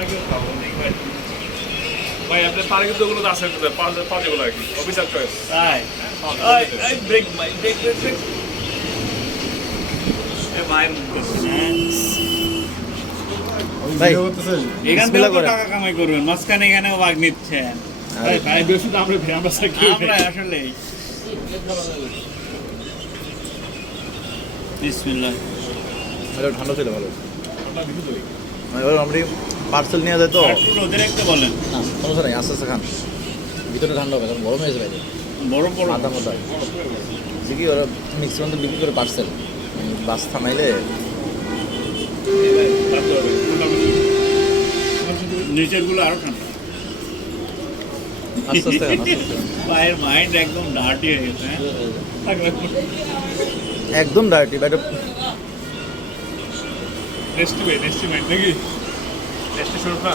আপনাকেও খাব অনেক ভাই। ভাই আপনার পারে কিন্তু ওগুলো আছে পাঁচ পাঁচ এগুলো আর কি অফিসার চয়েস তাই? হ্যাঁ, এই ব্রেক ভাই ব্রেক ব্রেক ব্রেক এ ভাই মুখ করছে ভাই এখান থেকে বিসমিল্লাহ তো করেন। টাকা কামাই করবেন মাঝখানে এখানেও ভাগ নিচ্ছেন। ভাই ভাই বেশি তো আমরা আমরা সাকি আমরা আসলে। বিসমিল্লাহ। এটা ঠান্ডা ছিল ভালো। মানে এবার আমরা পার্সেল নিয়ে যায় তো। আর একটু রোদে রাখতে বলেন। না সমস্যা নেই আস্তে আস্তে খান। ভিতরে ঠান্ডা হবে কারণ গরম হয়েছে বাইরে বড় মাথা মোটা। যে কি ওরা মিক্সির মধ্যে বিক্রি করে পার্সেল বাস থামাইলে ঠান্ডা। পায়ের মাইন্ড একদম ডার্টি হয়ে গেছে হ্যাঁ? একদম নাকি না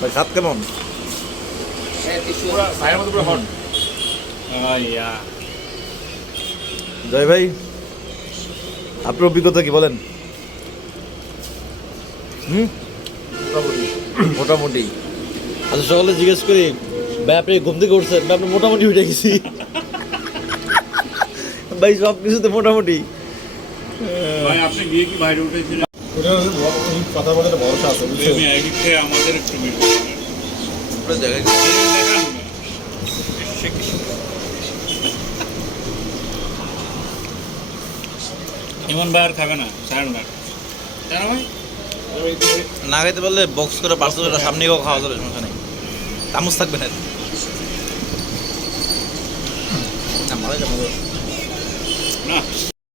ভাই স্বাদ কেমন? ভাইয়ের মতো পুরো হট জয় ভাই আপনার অভিজ্ঞতা কি বলেন? হুম? মোটামুটি। আচ্ছা সকালে জিজ্ঞেস করি ভাই আপনি ঘুম থেকে উঠছেন? ভাই আপনি মোটামুটি উঠে গেছি। ভাই সব কিছুতে মোটামুটি। ভাই আপনি গিয়ে কি বাইরে উঠেছিলেন? কথা বলে ভরসা আছে আমি একই খেয়ে আমাদের একটু খাবে না ছাড় না। কেন ভাই? না খাইতে পারলে বক্স করে পার্সেল করে সামনে গিয়েও খাওয়া যাবে সমস্যা নেই। থাকবে না। না, ভালোই লাগবে। না।